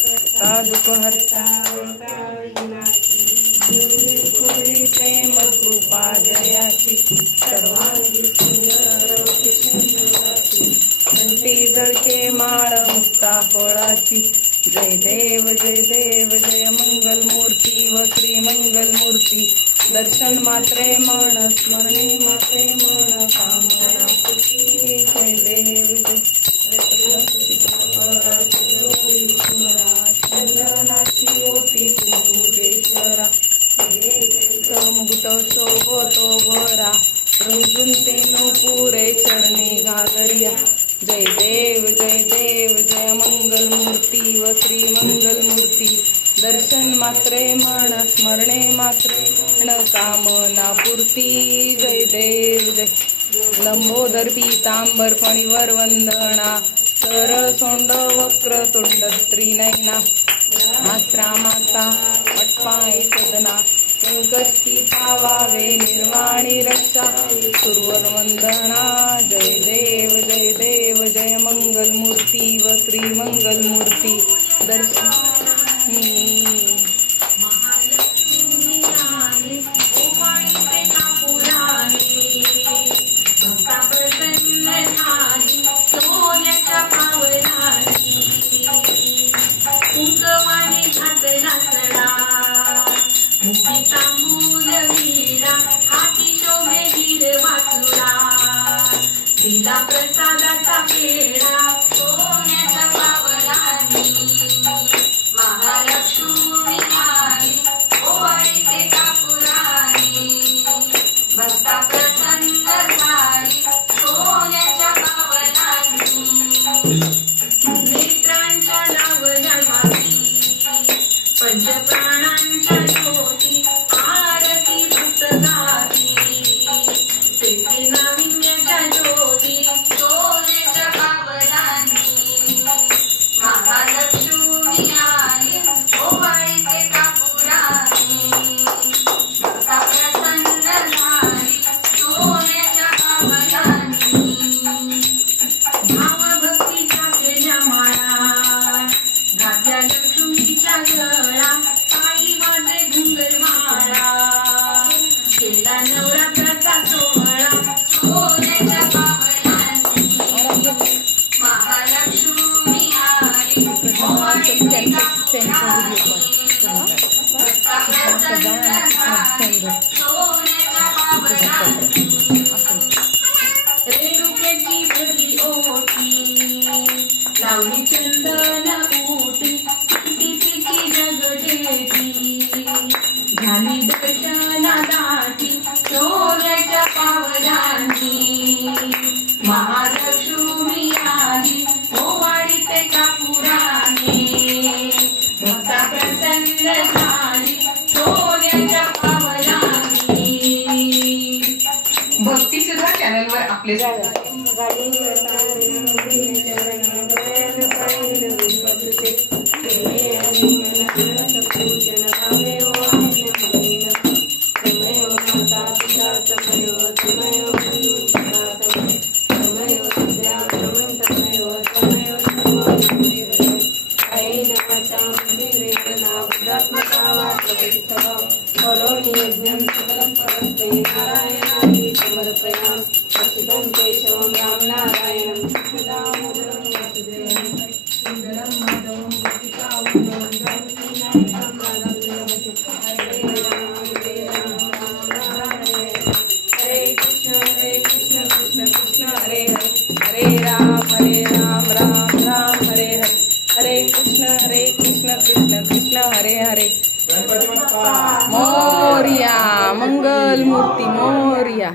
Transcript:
दुःखहर्ता पूर्वी प्रेम कृपा जयाची सर्वांगी सुंदर कृष्णाची कंठी जळके माळ मुक्ता फळाची जय देव जय मंगल मूर्ती व श्री मंगल मूर्ती दर्शन मात्रे मन स्मरणे मात्रे मन कामना पूर्ती जय देव चंद्रनाची ओटी पूजेश्वरा मुकुट शोभतो भरा रंजून तेनु पुरे चरणी घागरिया जय देव जय मंगल मूर्ती व श्री मंगल मूर्ती दर्शन मात्रे मन स्मरणे मात्रे मन कामना पूर्ती जय देव लंबोदर पीतांबर फणीवर वंदना सर सोंड वक्र तुंड त्रिनयना मात्रा माता अटपाय सदना संकष्टी पावावे निर्वाणी रक्षा सुरवर वंदना जय देव जय मंगल मूर्ती व श्री मंगल मूर्ती दर्शनी प्रसादाचा पेढा सोन्याच्या पावलांनी महालक्ष्मी आली ओवाळीचे कापुरानी भक्ता प्रसन्न झाली सोन्याच्या पावलांनी नेत्रांच्या लावल्या माती पंचप्राणांच्या ज्योती आरती भक्त गाती नाविन्याच्या ज्योती सोन्याच्या पावलांनी महालक्ष्मी आली ओवाळीचे कापुरानी भक्ता प्रसन्न झाली सोन्याच्या पावलांनी भावभक्तीच्या केल्या माळा घातल्या लक्ष्मीच्या गळा पायी वाजे घुंगर माळा केला नवरात्राचा सोहळा सोन्याच्या पावलांनी महालक्ष्मी आली ओवाळीचे कापुरानी भक्ता प्रसन्न झाली सोन्याच्या पावलांनी रेणुकेची भरली ओटी लावली चंदन उटी तिची जगजेती झाली दर्शना दाटी सोन्याच्या पावलांनी महालक्ष्मी आली ओवाळीचे कापुराने भक्ता प्रसन्न झाली सोन्याच्या पावलांनी भक्ती सुद्धा चॅनलवर आपले केशवं राम नारायणं हरे कृष्ण कृष्ण हरे हरे हरे राम राम हरे हरे हरे कृष्ण कृष्ण हरे हरे मोरया मंगल मूर्ती मोरया।